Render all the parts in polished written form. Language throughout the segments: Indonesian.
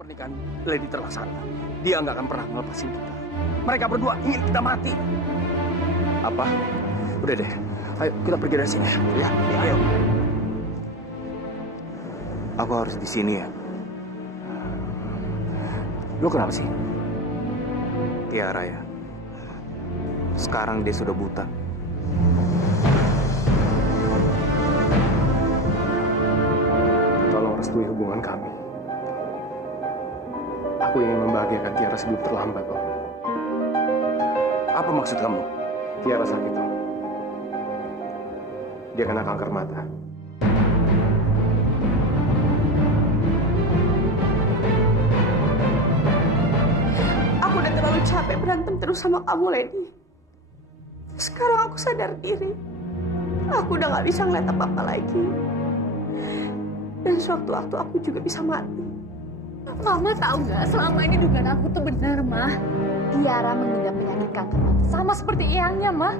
pernikahan Lady terlaksana, dia nggak akan pernah melepasin kita. Mereka berdua ingin kita mati. Apa? Udah deh, ayo kita pergi dari sini. Ya, ayo. Aku harus di sini ya. Lu kenapa sih? Tiara ya. Sekarang dia sudah buta. Tolong restui hubungan kami. Aku ingin membahagiakan Tiara sebelum terlambat, Om. Apa maksud kamu? Tiara sakit, Om. Dia kena kanker mata. Aku udah terlalu capek berantem terus sama kamu, Lady. Sekarang aku sadar diri. Aku udah gak bisa ngeliat apa-apa lagi. Dan sewaktu-waktu aku juga bisa mati. Mama tahu nggak, selama ini dugaan aku tuh benar, Mah. Tiara mengidap penyakit kanker mata, sama seperti Eyangnya, Mah.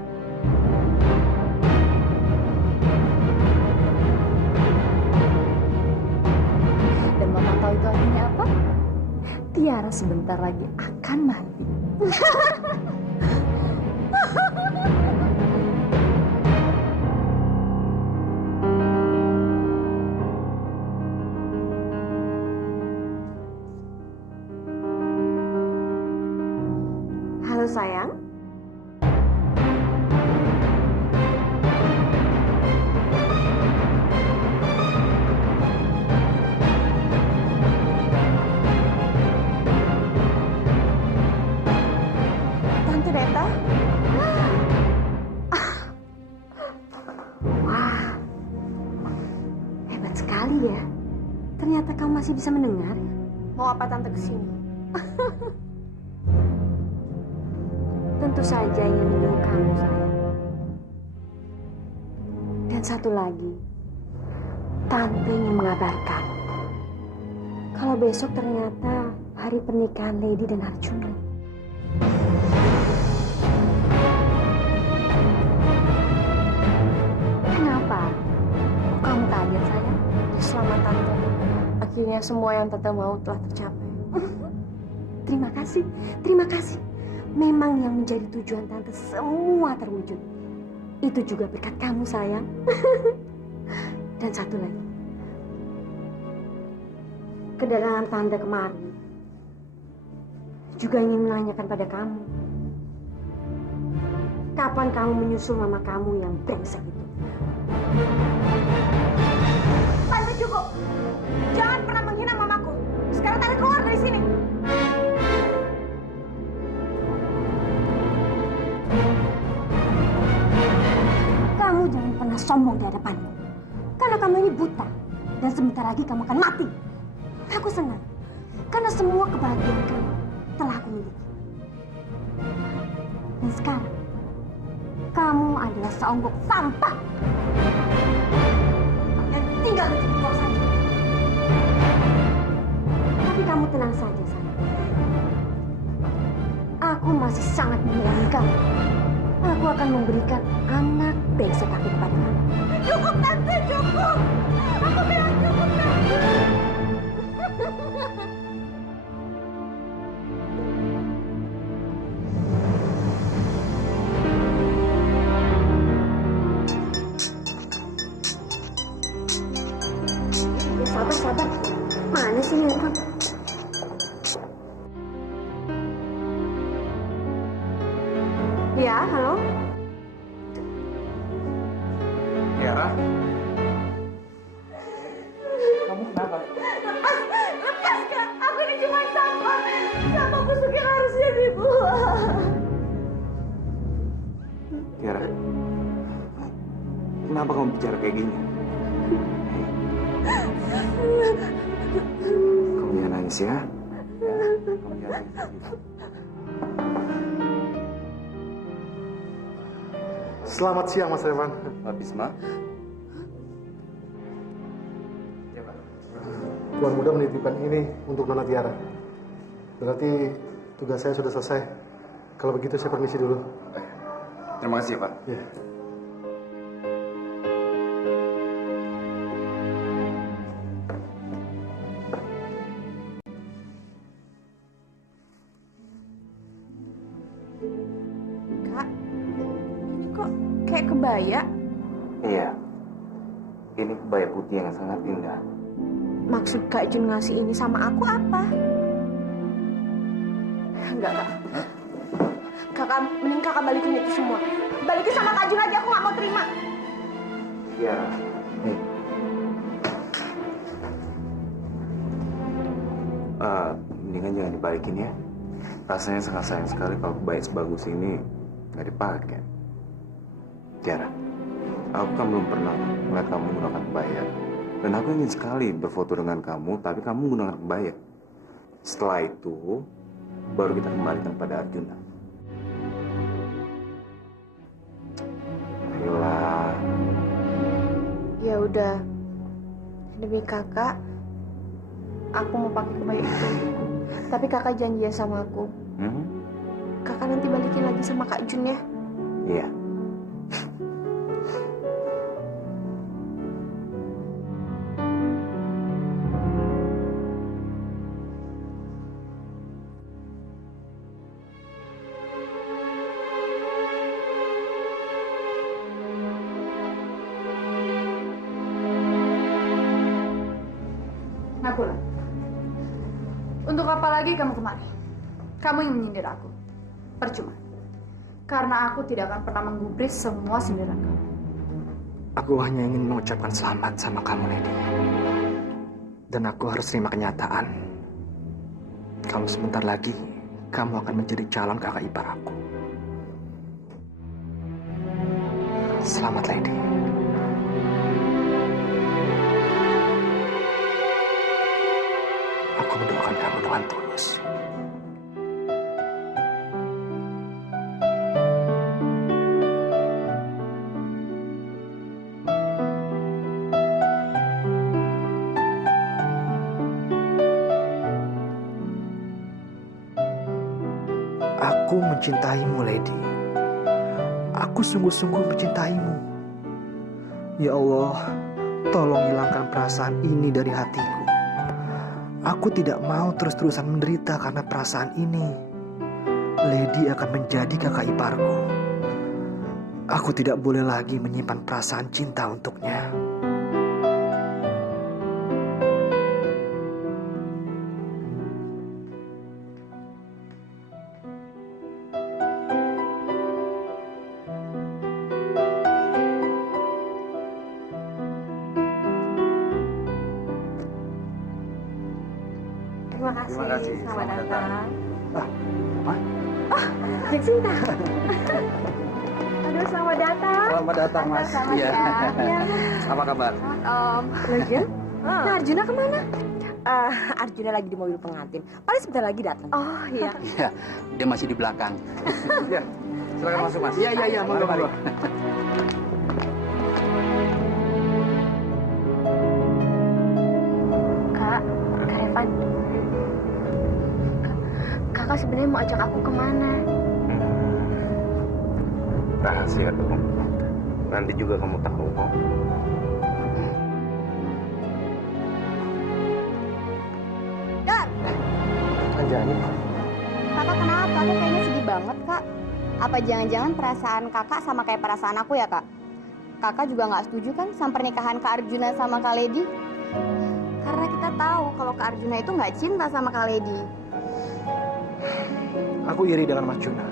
Dan Mama tahu itu artinya apa? Tiara sebentar lagi akan mati. Halo sayang. Tante Neta. Wah, hebat sekali ya. Ternyata kamu masih bisa mendengar. Mau apa tante kesini? Tentu saja ingin memeluk kamu, sayang. Dan satu lagi, Tante ingin mengabarkan kalau besok ternyata hari pernikahan Lady dan Arjuna. Kenapa? Kok kamu kaget, sayang? Selamat, Tante. Akhirnya semua yang Tante mau telah tercapai. Terima kasih, terima kasih. Memang yang menjadi tujuan Tante semua terwujud. Itu juga berkat kamu, sayang. Dan satu lagi. Kedatangan Tante kemari juga ingin menanyakan pada kamu. Kapan kamu menyusul mama kamu yang brengsek itu? Tante cukup. Jangan pernah menghina mamaku. Sekarang Tante keluar dari sini. Kamu jangan pernah sombong di hadapanku. Karena kamu ini buta. Dan sebentar lagi kamu akan mati. Aku senang. Karena semua kebahagiaan kamu telah aku miliki. Dan sekarang, kamu adalah seonggok sampah. Dan tinggal dibuang saja. Tapi kamu tenang saja, sayang. Aku masih sangat menyayangi kamu. Aku akan memberikan anak brengsek aku kepada kamu. Cukup, Tante, cukup. Aku bilang cukup, Tante. Ya, sabar, sabar. Mana sih ini orang? Ya, halo. Tiara? Kamu kenapa? Lepas, Kak. Aku ini cuma sampah. Sampah busuk yang harusnya dibuang. Tiara, kenapa kamu bicara kayak gini? Kamu jangan nangis ya. Kamu jangan nangis. Selamat siang, Mas Revan. Pak Bisma. Ya, Pak. Tuan Muda menitipkan ini untuk Nona Tiara. Berarti tugas saya sudah selesai. Kalau begitu saya permisi dulu. Terima kasih ya, Pak. Ya. kebaya? Iya. Ini kebaya putih yang sangat indah. Maksud Kak Jun ngasih ini sama aku apa? Enggak, Kak. Kakak, mending kakak balikin itu semua. Balikin sama Kak Jun aja, aku nggak mau terima. Iya. Nih. Mendingan jangan dibalikin ya. Rasanya sangat sayang sekali kalau kebaya sebagus ini nggak dipakai. Tiara, aku kan belum pernah melihat kamu menggunakan kebaya. Dan aku ingin sekali berfoto dengan kamu, tapi kamu menggunakan kebaya. Setelah itu, baru kita kembalikan pada Arjuna. Ayolah. Ya udah, demi kakak, aku mau pakai kebaya itu. Tapi kakak janjian sama aku. Kakak nanti balikin lagi sama Kak Jun ya. Iya. Ngakulah. Untuk apa lagi kamu kemari? Kamu yang menyindir aku. Percuma. Karena aku tidak akan pernah menggubris semua sindiran kamu. Aku hanya ingin mengucapkan selamat sama kamu, Lady. Dan aku harus terima kenyataan. Kalau sebentar lagi, kamu akan menjadi calon kakak ipar aku. Selamat, Lady. Aku mendoakan kamu dengan tulus. Aku mencintaimu, Lady. Aku sungguh-sungguh mencintaimu. Ya Allah, tolong hilangkan perasaan ini dari hatiku. Aku tidak mau terus-terusan menderita karena perasaan ini. Lady akan menjadi kakak iparku. Aku tidak boleh lagi menyimpan perasaan cinta untuknya. Terima kasih. Terima kasih. Selamat Selamat datang. Apa? Adik Sinta. Aduh, selamat datang. Selamat datang, Mas. Selamat Iya. ya. Apa kabar? Lagian, nah Arjuna kemana? Arjuna lagi di mobil pengantin. Paling sebentar lagi datang. Oh iya. Iya, dia masih di belakang. Iya. Silakan masuk, Mas. Iya, monggo, Mari. monggo. Kak Evan. Kakak sebenarnya mau ajak aku kemana? Rahasia dong. Nanti juga kamu tahu kok. Anjani. Kakak kenapa? Aku kayaknya sedih banget, Kak. Apa jangan-jangan perasaan kakak sama kayak perasaan aku ya, Kak? Kakak juga nggak setuju kan sama pernikahan Kak Arjuna sama Kak Lady? Karena kita tahu kalau Kak Arjuna itu nggak cinta sama Kak Lady. Aku iri dengan Mas Juna.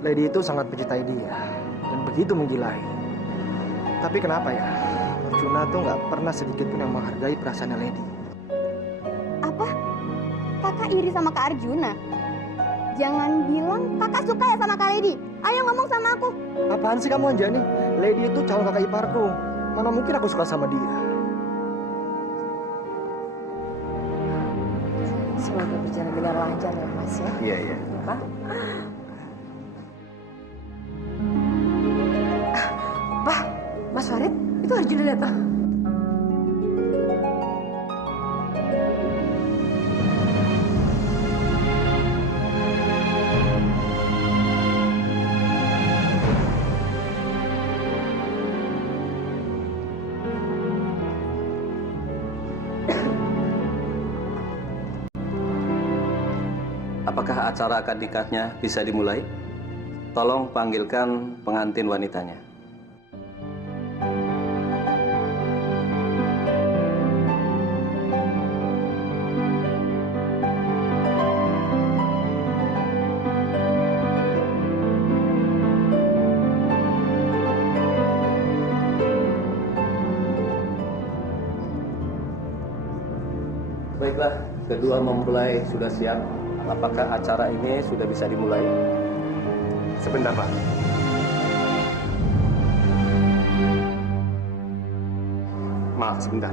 Lady itu sangat mencintai dia dan begitu menggilai. Tapi kenapa ya? Mas Juna tuh nggak pernah sedikit pun yang menghargai perasaannya Lady. Apa? Kakak iri sama Kak Arjuna? Jangan bilang kakak suka ya sama Kak Lady. Ayo ngomong sama aku. Apaan sih kamu, Anjani? Lady itu calon kakak iparku. Mana mungkin aku suka sama dia? Semoga berjalan dengan lancar ya Mas ya. Iya, iya. Apa? Pak, Mas Farid, itu Arjuna datang. Apakah acara akad nikahnya bisa dimulai? Tolong panggilkan pengantin wanitanya. Kedua mempelai sudah siap. Apakah acara ini sudah bisa dimulai? Sebentar, Pak. Maaf, sebentar.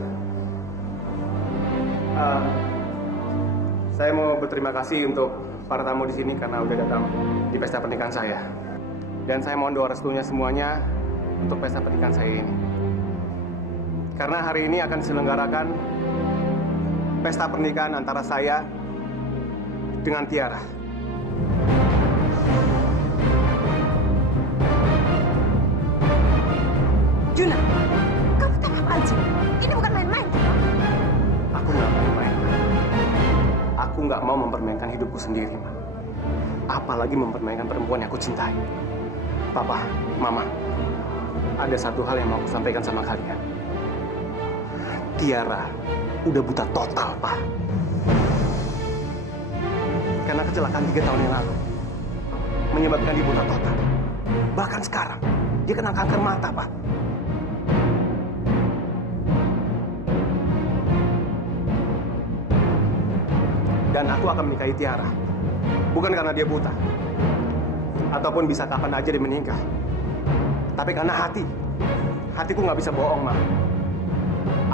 Saya mau berterima kasih untuk para tamu di sini karena udah datang di pesta pernikahan saya. Dan saya mohon doa restunya semuanya untuk pesta pernikahan saya ini. Karena hari ini akan diselenggarakan pesta pernikahan antara saya dengan Tiara. Juna, kamu tak apaan sih? Ini bukan main-main. Aku nggak main-main. Aku nggak mau mempermainkan hidupku sendiri, Ma. Apalagi mempermainkan perempuan yang aku cintai. Papa, Mama, ada satu hal yang mau aku sampaikan sama kalian. Tiara udah buta total, Pak. Karena kecelakaan 3 tahun yang lalu menyebabkan dia buta total. Bahkan sekarang dia kena kanker mata, Pak. Dan aku akan menikahi Tiara. Bukan karena dia buta. Ataupun bisa kapan aja dia meninggal. Tapi karena hati. Hatiku nggak bisa bohong, Ma.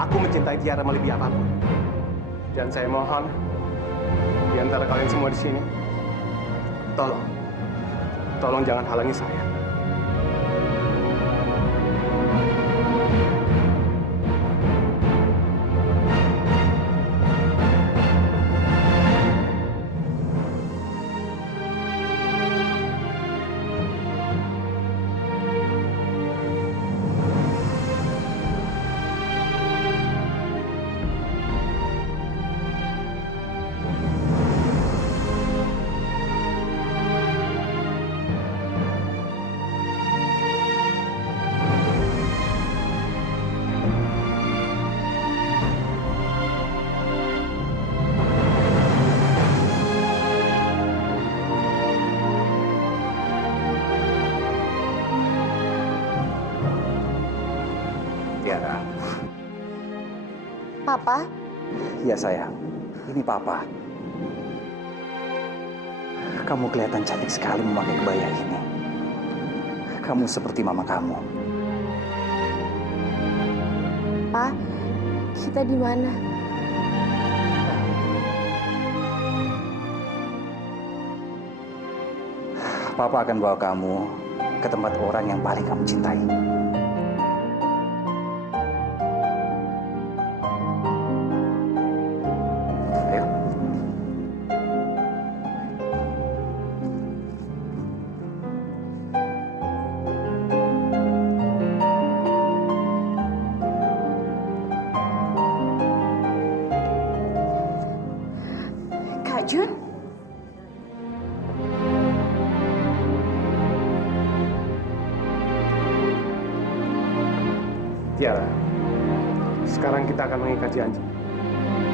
Aku mencintai Tiara melebihi apapun. Dan saya mohon, di antara kalian semua di sini, tolong jangan halangi saya. Tiara. Papa, Iya sayang, ini Papa. Kamu kelihatan cantik sekali memakai kebaya ini. Kamu seperti mama kamu. Pa, kita di mana? Papa akan bawa kamu ke tempat orang yang paling kamu cintai. Ayo. Kak Jun? Tiara, sekarang kita akan mengikat janji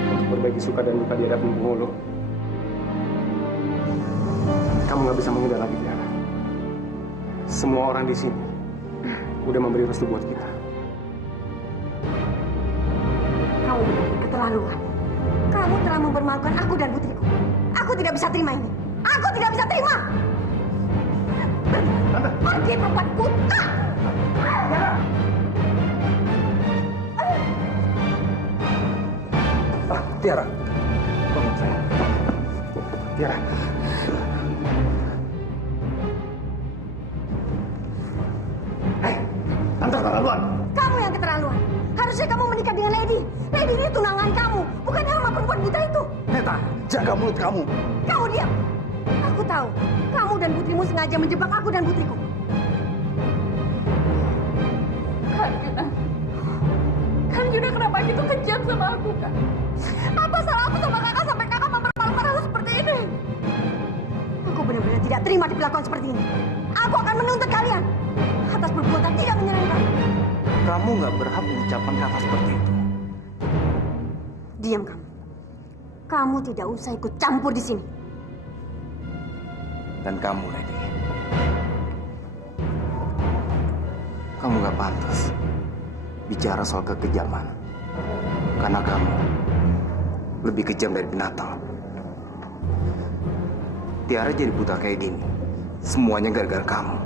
untuk berbagi suka dan duka di hadapan penghulu. Kamu nggak bisa menghindar lagi, Tiara. Semua orang di sini udah memberi restu buat kita. Kamu benar-benar keterlaluan. Kamu telah mempermalukan aku dan putriku. Aku tidak bisa terima ini. Aku tidak bisa terima. Pergi perempuan buta. Tiara. Bangun saya. Tiara. Hei, Tante keterlaluan. Kamu yang keterlaluan. Harusnya kamu menikah dengan Lady. Lady ini tunangan kamu, bukan sama perempuan buta itu. Neta, jaga mulut kamu. Kamu diam. Aku tahu, kamu dan putrimu sengaja menjebak aku dan putriku. Kang Juna kenapa gitu kejam sama aku, Kak? Apa salah aku sama kakak sampai kakak mempermalukan aku seperti ini? Aku benar-benar tidak terima diperlakukan seperti ini. Aku akan menuntut kalian atas perbuatan tidak menyenangkan. Kamu nggak berhak mengucapkan kata seperti itu. Diam kamu. Kamu tidak usah ikut campur di sini. Dan kamu, Lady. Kamu nggak pantas bicara soal kekejaman. Karena kamu lebih kejam dari binatang. Tiara jadi buta kayak gini, semuanya gara-gara kamu.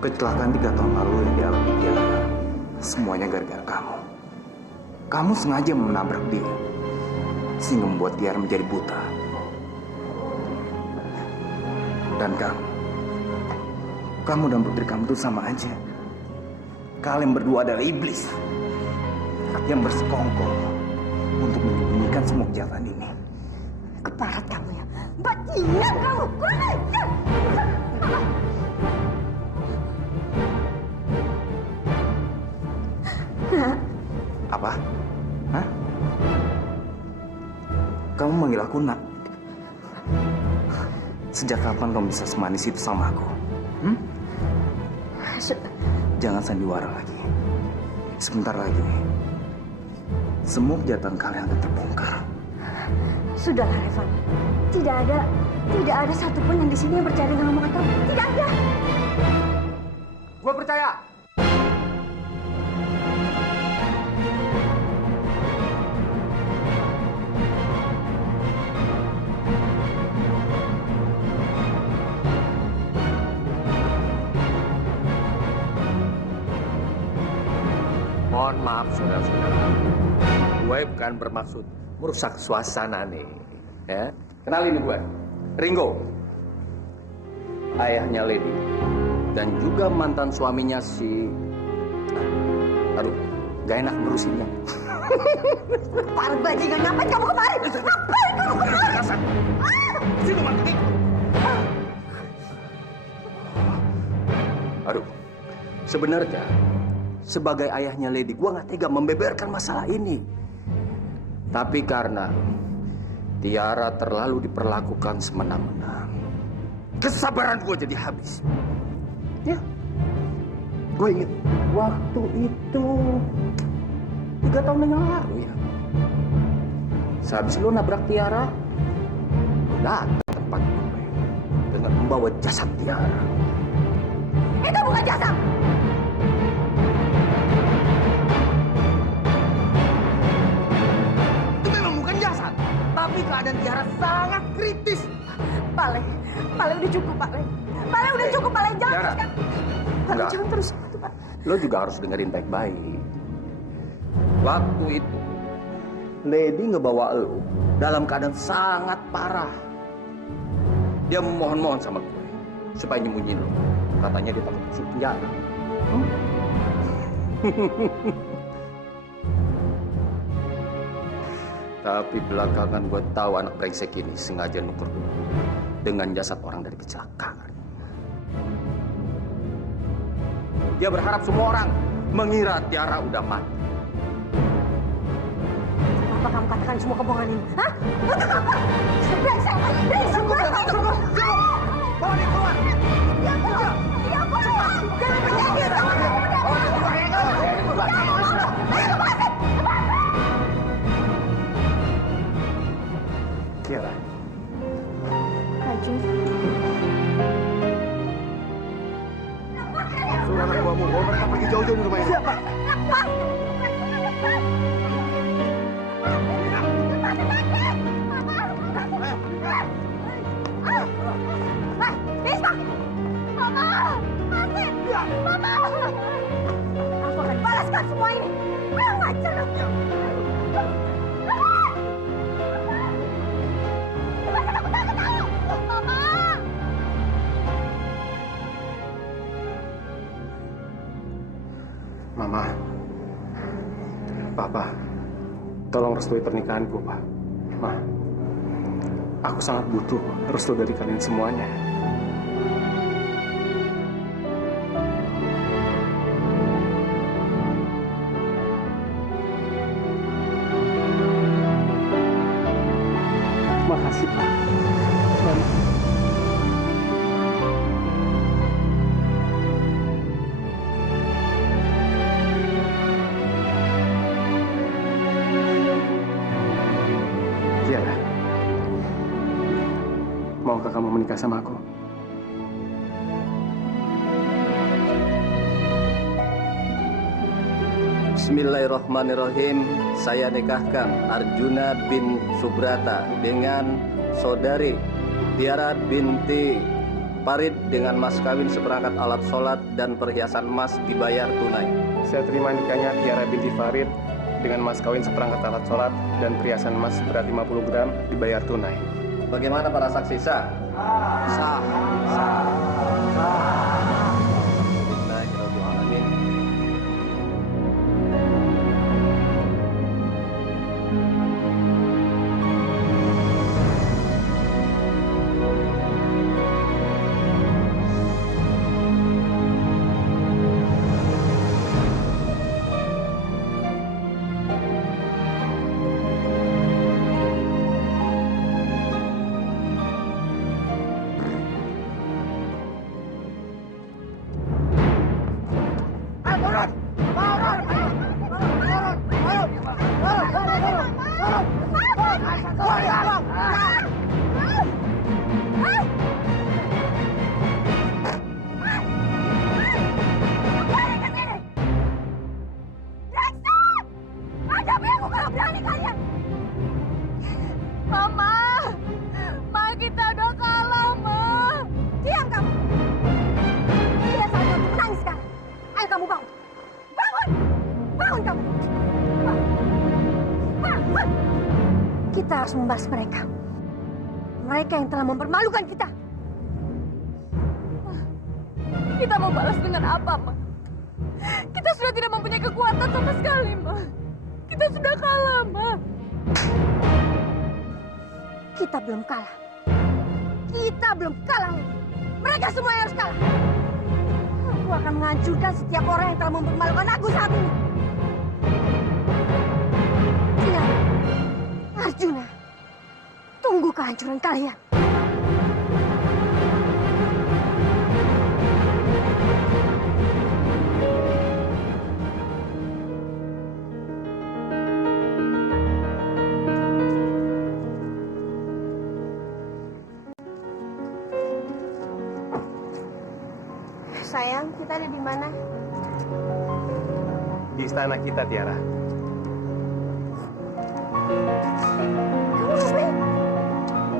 Kecelakaan 3 tahun lalu yang dialami Tiara, semuanya gara-gara kamu. Kamu sengaja menabrak dia, sehingga membuat Tiara menjadi buta. Dan kamu dan putri kamu itu sama aja. Kalian berdua adalah iblis yang bersekongkol untuk menyembunyikan semua kejahatan ini. Keparat kamu ya. Bajingan kamu. Kurang ajar. Apa? Hah? Kamu manggil aku Nak? Sejak kapan kamu bisa semanis itu sama aku? Jangan sandiwara lagi. Sebentar lagi, semua kejahatan kalian akan terbongkar. Sudahlah, Revan. Tidak ada satupun yang di sini yang percaya dengan omongan kamu. Tidak ada. Gua percaya. Mohon maaf saudara-saudara, gue bukan bermaksud merusak suasana nih, ya. Kenalin gue, Ringo, ayahnya Lady, dan juga mantan suaminya si, aduh, gak enak nerusinnya. Para bajingan, ngapain kamu kemari? Ngapain kamu kemari? Sini mati. Aduh, sebenarnya sebagai ayahnya Lady, gua nggak tega membeberkan masalah ini. Tapi karena Tiara terlalu diperlakukan semena-mena, kesabaran gua jadi habis. Ya, gue inget waktu itu 3 tahun yang lalu ya. Sehabis lu nabrak Tiara, lu datang ke tempat gue dengan membawa jasad Tiara. Itu bukan jasad. Tapi keadaan Tiara sangat kritis. Pale udah cukup, Pale. Pale udah cukup, Pale. Jangan Tiara. teruskan. Pale, Enggak. jangan terus itu, Pak. Lo juga harus dengerin baik-baik. Waktu itu, Lady ngebawa lu dalam keadaan sangat parah. Dia memohon-mohon sama gue supaya nyembunyiin lu. Katanya dia takut masuk penjara. Tapi belakangan gue tahu anak brengsek ini sengaja nuker dulu dengan jasad orang dari kecelakaan. Dia berharap semua orang mengira Tiara udah mati. Apa kamu katakan semua kebohongan ini? Hah? Untuk apa? Brengsek! Brengsek! Cukup! Bawa dia keluar! Dia keluar! Jangan pergi! Tiara. Raju. Suruh anak buahmu, bawa mereka pergi jauh-jauh di rumah ini. Siapa? Aku akan balaskan semua ini. Kurang ajar. Mama, Papa, tolong restui pernikahanku, Pak. Ma, aku sangat butuh restu dari kalian semuanya. Makasih, Pak. Mari. Tiara, maukah kamu menikah sama aku? Bismillahirrahmanirrahim. Saya nikahkan Arjuna bin Subrata dengan saudari Tiara binti Farid dengan mas kawin seperangkat alat sholat dan perhiasan emas dibayar tunai. Saya terima nikahnya Tiara binti Farid dengan mas kawin seperangkat alat sholat dan perhiasan emas berat 50 gram dibayar tunai. Bagaimana para saksi sah? Sah. Sah. Bismillahirrahmanirrahim. Kita harus membalas mereka. Mereka yang telah mempermalukan kita. Kita mau balas dengan apa, Ma? Kita sudah tidak mempunyai kekuatan sama sekali, Ma. Kita sudah kalah, Ma. Kita belum kalah. Kita belum kalah. Mereka semua yang harus kalah. Aku akan menghancurkan setiap orang yang telah mempermalukan aku saat ini. Tiara, Arjuna, tunggu kehancuran kalian. Sayang, kita ada di mana? Di istana kita, Tiara. Kamu ngapain?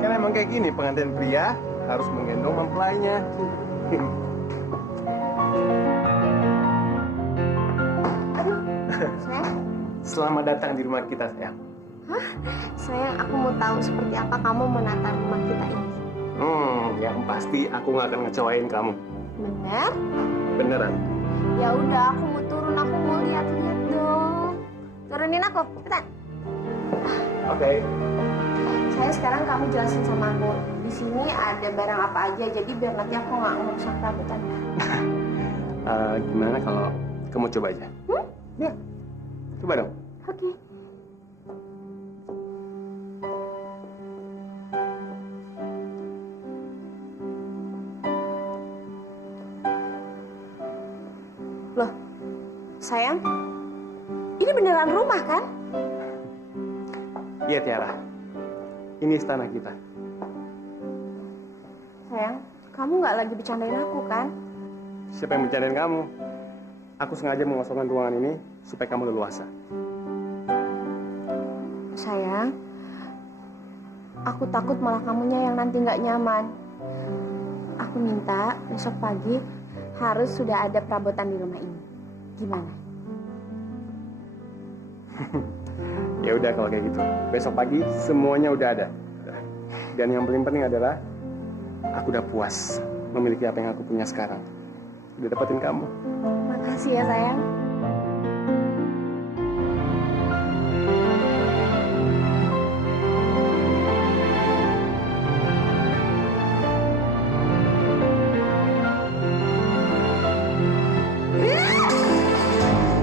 Kan emang kayak gini, pengantin pria harus menggendong mempelainya. Aduh, sayang. Selamat datang di rumah kita, sayang. Sayang, aku mau tahu seperti apa kamu menata rumah kita ini. Yang pasti aku nggak akan ngecewain kamu. Benar? Beneran. Ya udah, aku mau turun, aku mau lihat-lihat dong. Turunin aku, cepetan. Oke. Saya sekarang kamu jelasin sama aku. Di sini ada barang apa aja, jadi biar nanti aku nggak ngerusak perabotan. Gimana kalau kamu coba aja? Ya, coba dong. Oke. Loh, sayang, ini beneran rumah kan? Iya Tiara, ini istana kita. Sayang, kamu nggak lagi bercandain aku kan? Siapa yang bercandain kamu? Aku sengaja mengosongkan ruangan ini supaya kamu leluasa. Sayang, aku takut malah kamunya yang nanti nggak nyaman. Aku minta besok pagi harus sudah ada perabotan di rumah ini. Gimana? Ya udah kalau kayak gitu. Besok pagi semuanya udah ada. Dan yang paling penting adalah aku udah puas memiliki apa yang aku punya sekarang. Udah dapetin kamu. Makasih ya sayang.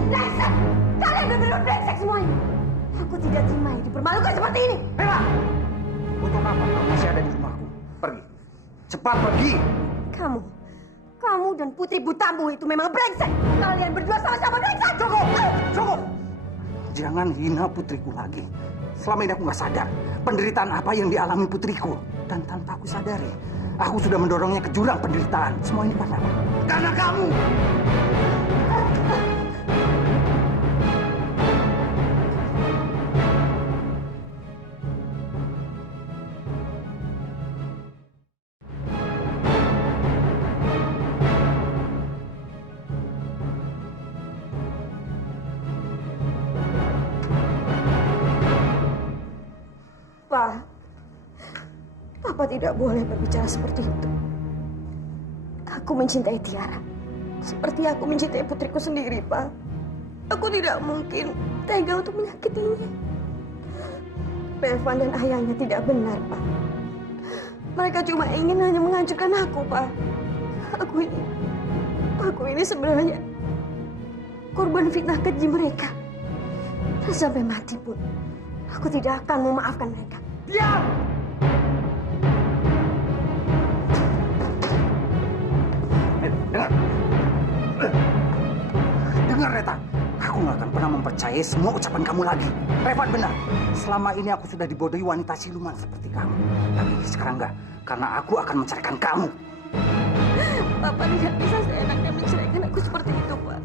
Brengsek! Kalian benar-benar brengsek semuanya. Aku tidak terima dipermalukan seperti ini. Bella! Untuk apa kamu masih ada di rumahku? Pergi. Cepat pergi! Kamu dan putri butamu itu memang brengsek. Kalian berdua sama-sama brengsek. Cukup! Cukup! Jangan hina putriku lagi. Selama ini aku nggak sadar penderitaan apa yang dialami putriku. Dan tanpa aku sadari, aku sudah mendorongnya ke jurang penderitaan. Semua ini karena apa? Karena kamu! Pak, Papa tidak boleh berbicara seperti itu. Aku mencintai Tiara seperti aku mencintai putriku sendiri, Pak. Aku tidak mungkin tega untuk menyakitinya. Revan dan ayahnya tidak benar, Pak. Mereka cuma ingin hanya menghancurkan aku, Pak. Aku ini sebenarnya korban fitnah keji mereka. Dan sampai mati pun, aku tidak akan memaafkan mereka. Diam! Dengar. Dengar, Reta. Aku nggak akan pernah mempercayai semua ucapan kamu lagi. Revan benar. Selama ini aku sudah dibodohi wanita siluman seperti kamu. Tapi sekarang enggak. Karena aku akan menceraikan kamu. Papa tidak bisa seenaknya menceraikan aku seperti itu, Pak.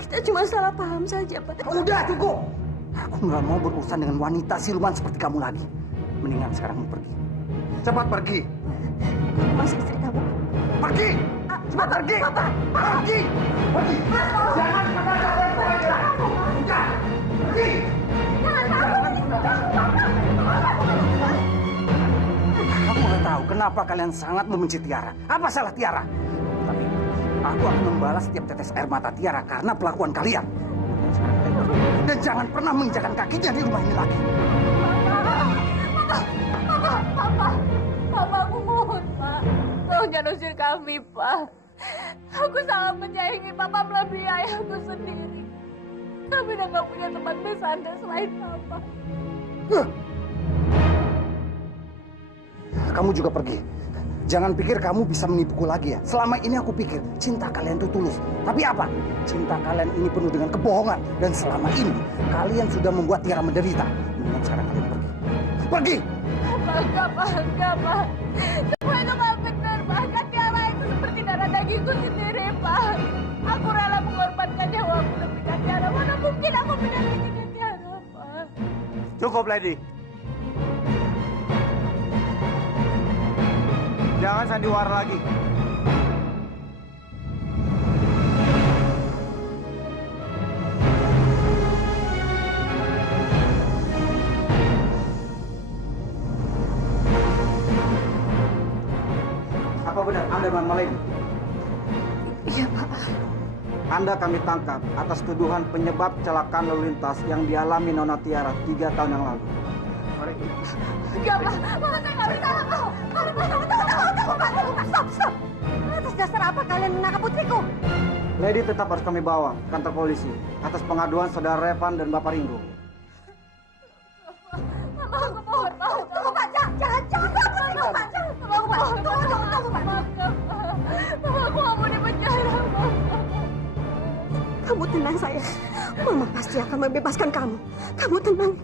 Kita cuma salah paham saja, Pak. Udah, cukup. Aku nggak mau berurusan dengan wanita siluman seperti kamu lagi. Mendingan sekarang pergi. Cepat pergi. Aku masih istri kamu. Pergi. Cepat pergi. Papa. Pergi. Pergi. Jangan pernah capai saya. Udah. Pergi. Aku nggak tahu kenapa kalian sangat membenci Tiara. Apa salah Tiara? Tapi aku akan membalas setiap tetes air mata Tiara karena pelakuan kalian. Dan jangan pernah menginjakan kakinya di rumah ini lagi. Papa, aku mohon, Pak. Tolong jangan usir kami, Pak. Aku sangat menyayangi Papa melebihi ayahku sendiri. Kami udah gak punya tempat bersandar selain Papa. Kamu juga pergi. Jangan pikir kamu bisa menipuku lagi ya. Selama ini aku pikir cinta kalian itu tulus. Tapi apa? Cinta kalian ini penuh dengan kebohongan. Dan selama ini kalian sudah membuat Tiara menderita. Mendingan sekarang kalian pergi. Pergi! Enggak, Pak. Semua itu gak benar, Pak. Kan Tiara itu seperti darah dagingku sendiri, Pak. Aku rela mengorbankan nyawaku demi Tiara. Mana mungkin aku menyakiti Tiara, Pak. Cukup, Lady. Jangan sandiwara lagi. benar Anda Mama Lady? Iya, Pak. Anda kami tangkap atas tuduhan penyebab kecelakaan lalu lintas yang dialami Nona Tiara 3 tahun yang lalu. Enggak, Pak. Mama saya nggak bersalah, Pak. Tunggu, Pak. Stop. Atas dasar apa kalian menangkap putriku? Lady tetap harus kami bawa ke kantor polisi atas pengaduan saudara Revan dan Bapak Ringo. Mama, aku mohon, Pak. Tunggu, Pak. Jangan putriku, Pak. Tunggu, Pak. Tunggu, Pak. Mama, aku nggak mau di penjara, Mama. Kamu tenang, saya. Mama pasti akan membebaskan kamu. Kamu tenang.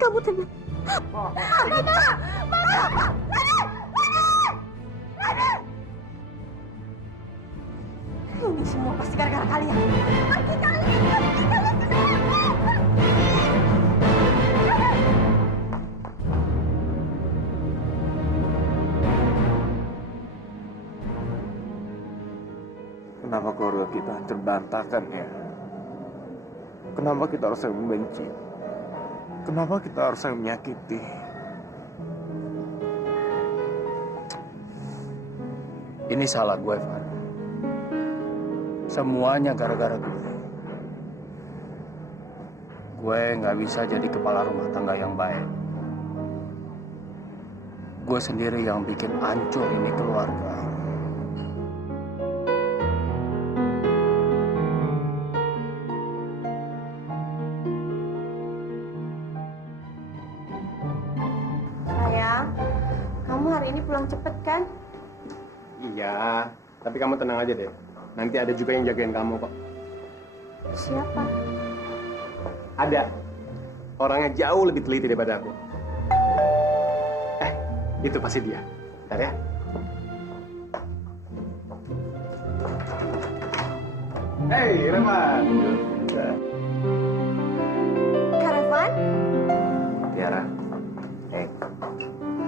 Ini semua pasti gara-gara kalian. Pergi kalian. Kenapa keluarga kita hancur berantakan ya? Kenapa kita harus saling membenci? Kenapa kita harus saling menyakiti? Ini salah gue, Van. Semuanya gara-gara gue. Gue nggak bisa jadi kepala rumah tangga yang baik. Gue sendiri yang bikin hancur ini keluarga. Sayang, kamu hari ini pulang cepet kan? Iya, tapi kamu tenang aja deh. Nanti ada juga yang jagain kamu kok. Siapa? Ada. Orangnya jauh lebih teliti daripada aku. Itu pasti dia. Bentar ya. Hey, Revan. Kak Revan? Tiara,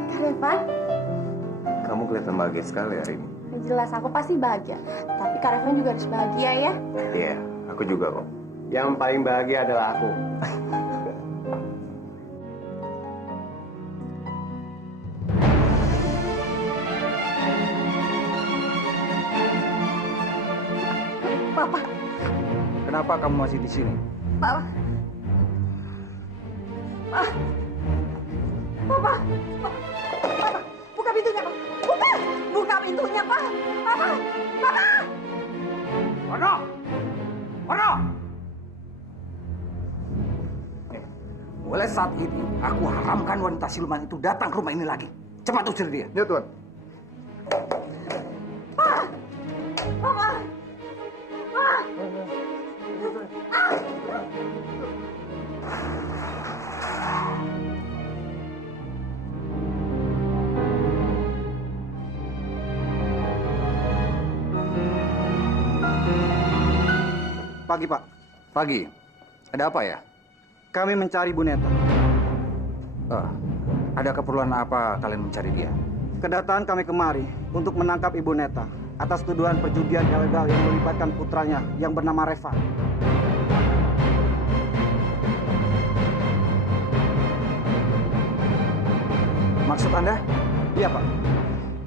Kak Revan? kamu kelihatan bahagia sekali hari ini. Jelas aku pasti bahagia. Tapi Kak Revan juga harus bahagia ya. Iya, aku juga kok. Yang paling bahagia adalah aku. Papa, Kenapa kamu masih di sini? Papa. Papa. Buka pintunya, Pak. Buka pintunya, Pak. Papa. Ono! Mulai saat ini, aku haramkan wanita siluman itu datang ke rumah ini lagi. Cepat usir dia. Ya, Tuan. Pagi, Pak. Pagi, ada apa ya? Kami mencari Bu Neta. Ada keperluan apa kalian mencari dia? Kedatangan kami kemari untuk menangkap Ibu Neta atas tuduhan perjudian ilegal yang melibatkan putranya yang bernama Reva. Maksud Anda? Iya, Pak.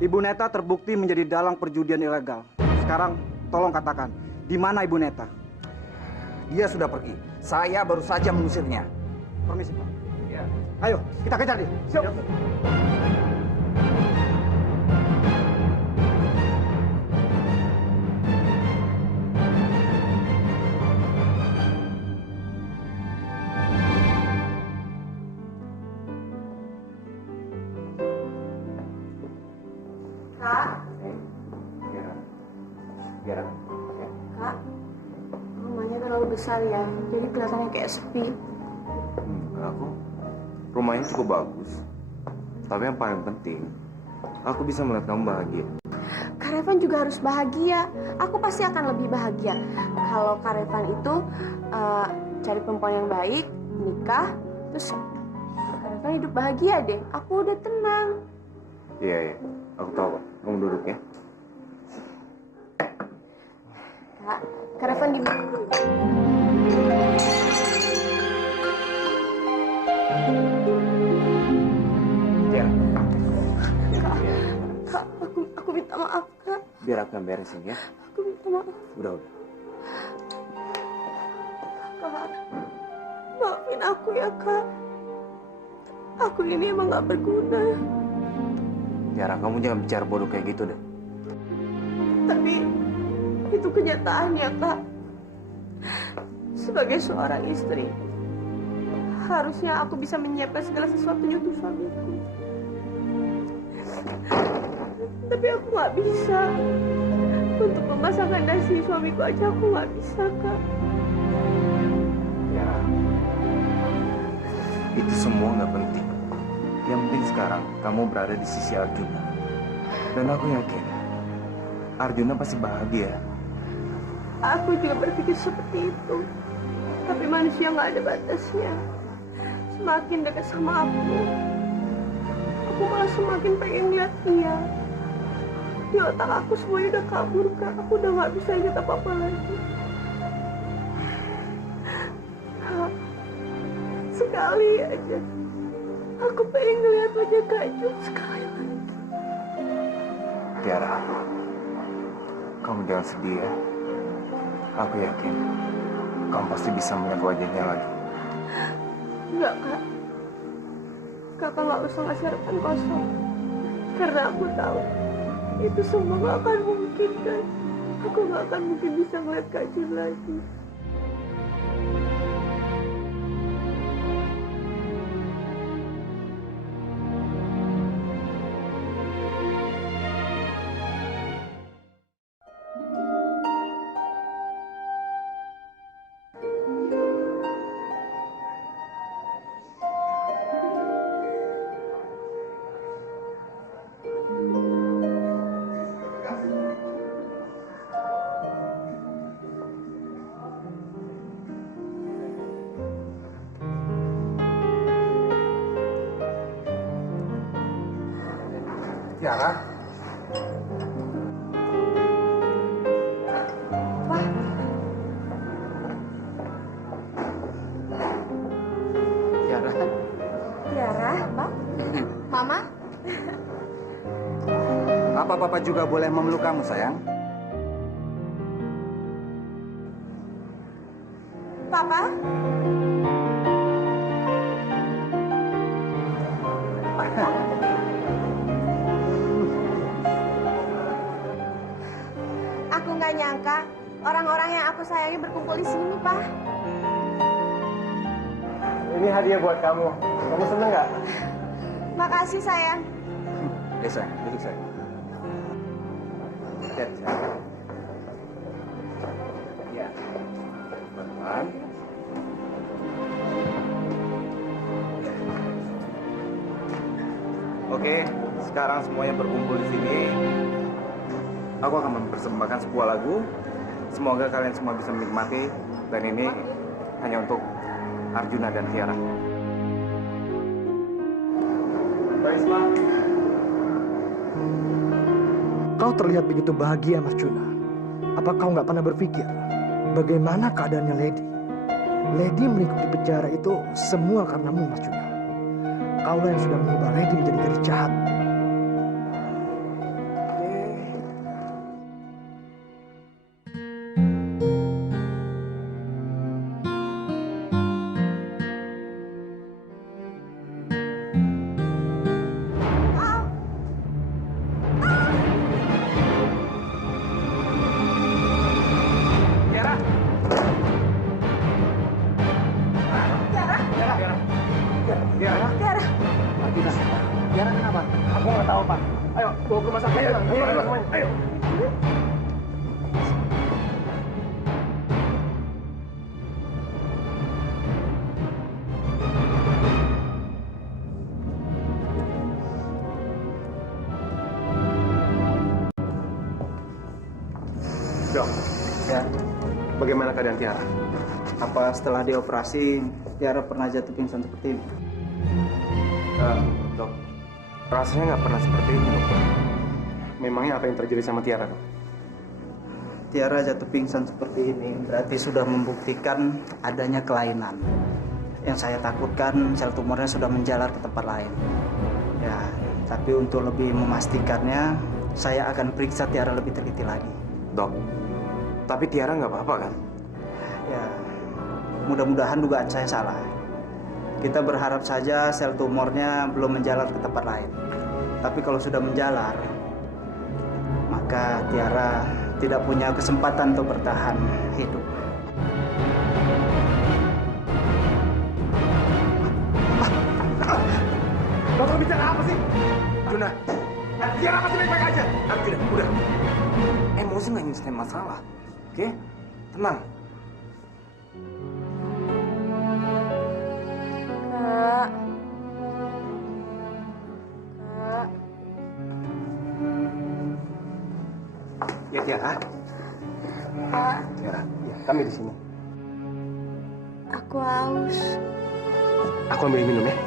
Ibu Neta terbukti menjadi dalang perjudian ilegal. Sekarang tolong katakan, di mana Ibu Neta? Dia sudah pergi. Saya baru saja mengusirnya. Permisi, Pak. Ya. Ayo, kita kejar dia. Siap. Kak, Tiara. Kak. Rumahnya terlalu besar ya. Jadi kelihatannya kayak sepi. Enggak kok. Rumahnya cukup bagus. Tapi yang paling penting, aku bisa melihat kamu bahagia. Kak Revan juga harus bahagia. Aku pasti akan lebih bahagia kalau Kak Revan itu cari perempuan yang baik, nikah, terus Kak Revan hidup bahagia deh. Aku udah tenang. Iya. Aku tahu kok. Kamu duduk ya. Kak Revan di mana? Tiara. Kak, aku minta maaf, Kak. Biar aku yang beresin ya. Aku minta maaf. Udah. Kak, maafin aku ya Kak. Aku ini emang gak berguna. Tiara, kamu jangan bicara bodoh kayak gitu deh. Tapi itu kenyataannya Kak. Sebagai seorang istri, harusnya aku bisa menyiapkan segala sesuatunya untuk suamiku. Tapi aku gak bisa. Untuk memasakkan nasi suamiku aja aku gak bisa Kak. Ya, itu semua nggak penting. Yang penting sekarang kamu berada di sisi Arjuna. Dan aku yakin Arjuna pasti bahagia. Aku juga berpikir seperti itu. Tapi manusia nggak ada batasnya. Semakin dekat sama aku malah semakin pengen lihat dia. Di otak aku semuanya udah kabur Kak. Aku udah nggak bisa ingat apa-apa lagi. Kak, sekali aja aku pengen ngeliat wajah Kak Jun sekali lagi. Tiara, kamu jangan sedih ya. Aku yakin kamu pasti bisa melihat wajahnya lagi. Enggak Kak. Kakak nggak usah ngasih harapan kosong. Karena aku tahu itu semua nggak akan mungkin kan. Aku nggak akan mungkin bisa ngeliat Kak Jun lagi. Tiara, Tiara, Tiara, Pak? Mama? apa Papa juga boleh memeluk kamu, sayang? Papa? Aku nggak nyangka orang-orang yang aku sayangi berkumpul di sini, Pak. Ini hadiah buat kamu. Kamu seneng nggak? Makasih, sayang. Ya sayang, duduk sayang. Lihat sayang. Ya, pelan. Oke, sekarang semuanya berkumpul di sini. Aku akan mempersembahkan sebuah lagu. Semoga kalian semua bisa menikmati. Dan ini hanya untuk Arjuna dan Tiara. Barisma. Kau terlihat begitu bahagia, Mas Juna. Apa kau nggak pernah berpikir bagaimana keadaannya Lady? Lady melingkup di penjara itu semua karenamu, Mas Juna. Kaulah yang sudah mengubah Lady menjadi gadis jahat. Tiara kenapa? Aku nggak tahu, Pak. Ayo, bawa ke rumah sakit. Ayo. Dok, Ya, bagaimana keadaan Tiara? apa setelah dioperasi Tiara pernah jatuh pingsan seperti ini? Dok, rasanya nggak pernah seperti ini, dok. Memangnya apa yang terjadi sama Tiara, dok? Tiara jatuh pingsan seperti ini berarti sudah membuktikan adanya kelainan. Yang saya takutkan sel tumornya sudah menjalar ke tempat lain. Ya, tapi untuk lebih memastikannya saya akan periksa Tiara lebih teliti lagi. Dok, tapi Tiara nggak apa-apa kan? Ya, mudah-mudahan dugaan saya salah. Kita berharap saja sel tumornya belum menjalar ke tempat lain. Tapi kalau sudah menjalar, maka Tiara tidak punya kesempatan untuk bertahan hidup. Dokter bicara apa sih? Arjuna, Tiara pasti baik-baik aja. Arjuna, udah. Emosi nggak nyelesain masalah, oke? Tenang. Kak. Kak. Ya Tiara. Kak. Tiara, ya kami di sini. Aku haus. Aku ambil minum ya.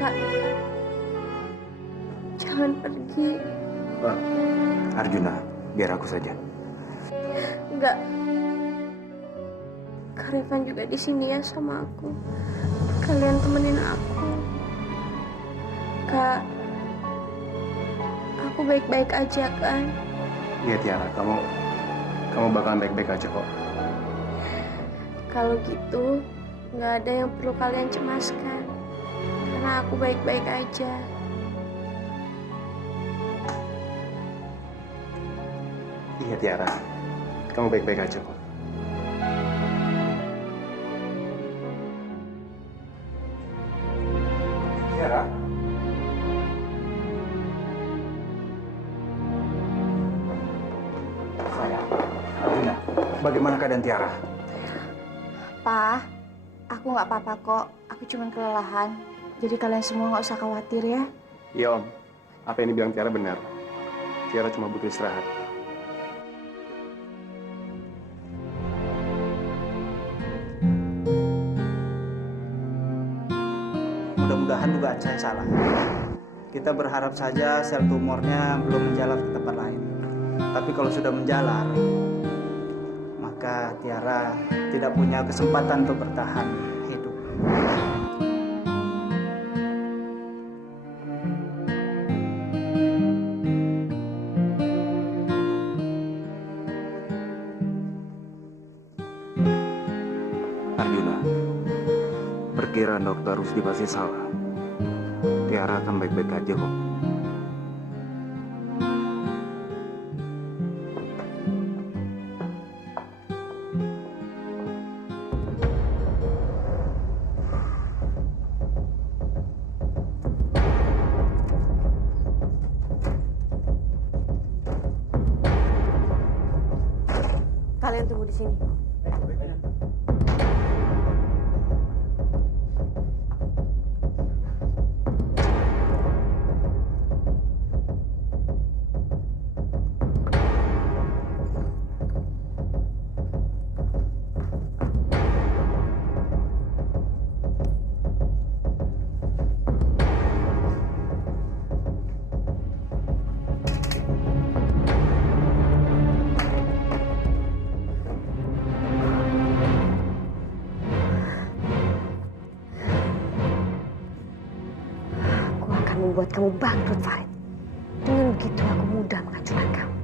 Kak. Jangan pergi. Arjuna, biar aku saja. Enggak. Kak Rifan juga di sini ya sama aku. Kalian temenin aku. Kak. Aku baik-baik aja kan? Iya Tiara, kamu bakalan baik-baik aja kok. Kalau gitu, nggak ada yang perlu kalian cemaskan. Karena aku baik-baik aja. Iya Tiara, kamu baik-baik aja kok. Tiara. Sayang, Arjuna, bagaimana keadaan Tiara? Pa, aku nggak apa-apa kok. Aku cuma kelelahan. Jadi kalian semua nggak usah khawatir ya. Iya Om, apa yang dibilang Tiara benar. Tiara cuma butuh istirahat. Mudah-mudahan dugaan saya salah. Kita berharap saja sel tumornya belum menjalar ke tempat lain. Tapi kalau sudah menjalar, maka Tiara tidak punya kesempatan untuk bertahan hidup. Arjuna, perkiraan dokter Rusdi pasti salah. Tiara akan baik-baik aja kok. Kalian tunggu di sini. Membuat kamu bangkrut, Farid. Dengan begitu aku mudah menghancurkan kamu.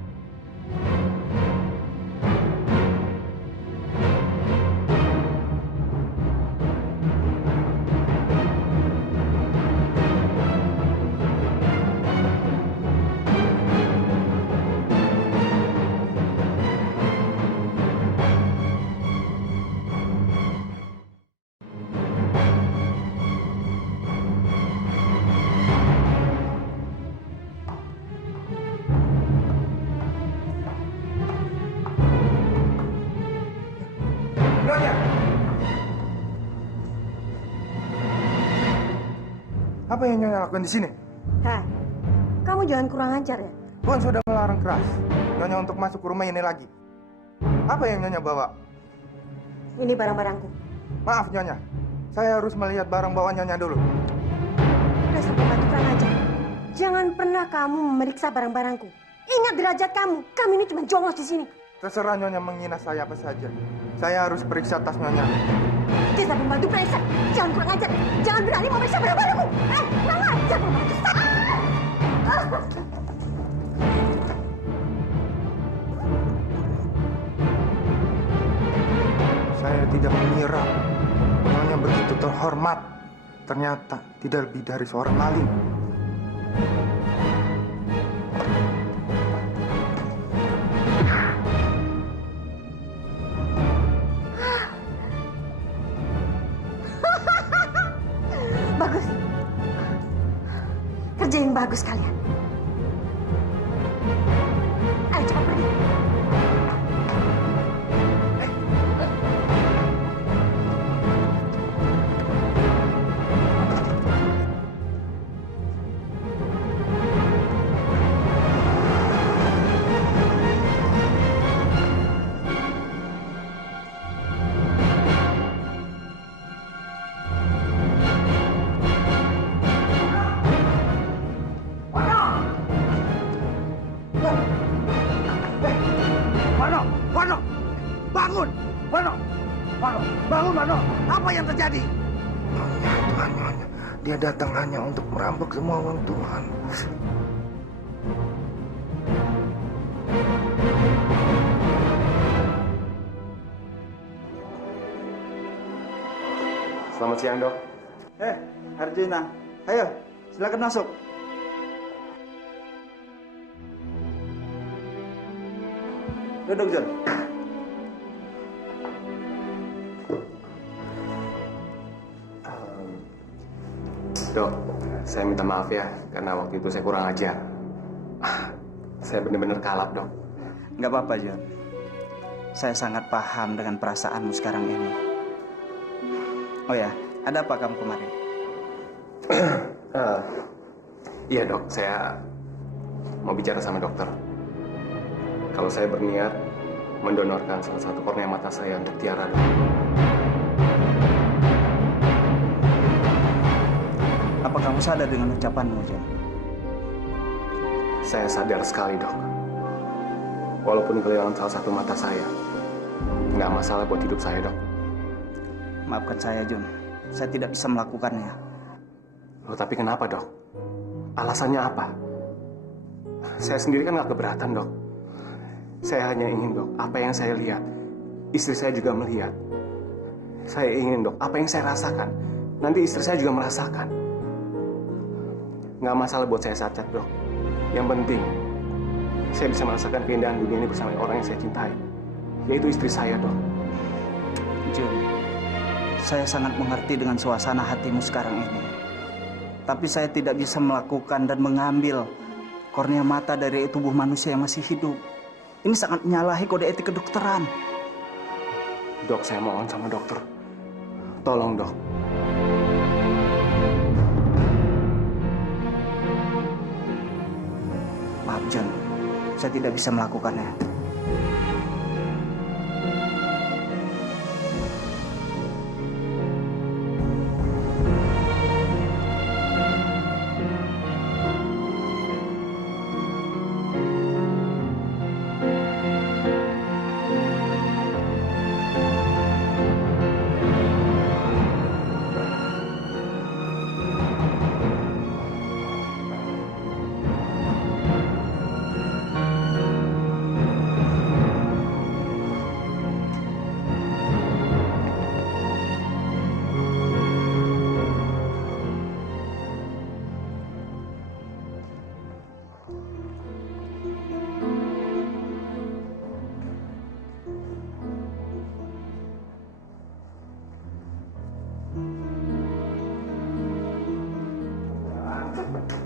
Apa yang Nyonya lakukan di sini? Hah? Kamu jangan kurang ajar ya? Tuan sudah melarang keras Nyonya untuk masuk ke rumah ini lagi. Apa yang Nyonya bawa? Ini barang-barangku. Maaf Nyonya, saya harus melihat barang bawaan Nyonya dulu. Dasar pembantu kurang ajar. Jangan pernah kamu memeriksa barang-barangku. Ingat derajat kamu. Kamu ini cuma jongos di sini. Terserah Nyonya menghina saya apa saja. Saya harus periksa tas Nyonya. Dasar pembantu brengsek. Jangan kurang ajar. Jangan berani memeriksa barang-barangku. Kurang ajar pembantu. tidak mengira Nyonya begitu terhormat. Ternyata tidak lebih dari seorang maling. Bagus. Kerja yang bagus kalian. Ayo cepat pergi. Mano, Mano, bangun, Mano, Mano, bangun, Mano. Apa yang terjadi? Tuhan, Nyonya. Dia datang hanya untuk merampok semua uang Tuhan. Selamat siang, Dok. Arjuna, ayo silakan masuk. Duduk, John. Dok, saya minta maaf ya karena waktu itu saya kurang ajar. Saya benar-benar kalap, Dok. Nggak apa-apa, John. Saya sangat paham dengan perasaanmu sekarang ini. Oh ya, ada apa kamu kemarin? Iya, Dok, saya mau bicara sama dokter. Kalau saya berniat mendonorkan salah satu kornea mata saya untuk Tiara, Dok. Apa kamu sadar dengan ucapanmu, John? Saya sadar sekali, Dok. Walaupun kehilangan salah satu mata saya, nggak masalah buat hidup saya, Dok. Maafkan saya, John. Saya tidak bisa melakukannya. Loh, tapi kenapa, Dok? Alasannya apa? Saya sendiri kan nggak keberatan, Dok. Saya hanya ingin, Dok, apa yang saya lihat, istri saya juga melihat. Saya ingin, Dok, apa yang saya rasakan, nanti istri saya juga merasakan. Nggak masalah buat saya cacat, Dok. Yang penting, saya bisa merasakan keindahan dunia ini bersama orang yang saya cintai, yaitu istri saya, Dok. John, saya sangat mengerti dengan suasana hatimu sekarang ini. Tapi saya tidak bisa melakukan dan mengambil kornea mata dari tubuh manusia yang masih hidup. Ini sangat menyalahi kode etik kedokteran. Dok, saya mohon sama dokter. Tolong, Dok. Maaf, John. Saya tidak bisa melakukannya.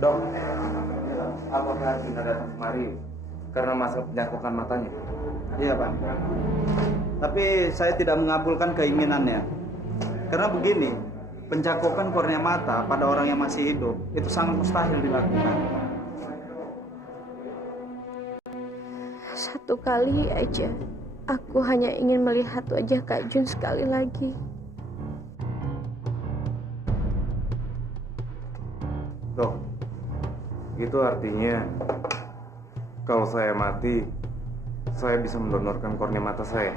Dok, apakah Arjuna datang kemari karena masalah penjakokan matanya? Iya, Pak. Tapi saya tidak mengabulkan keinginannya. Karena begini, pencakokan kornea mata pada orang yang masih hidup itu sangat mustahil dilakukan. Satu kali aja, aku hanya ingin melihat wajah Kak Jun sekali lagi. Dok, itu artinya kalau saya mati, saya bisa mendonorkan kornea mata saya.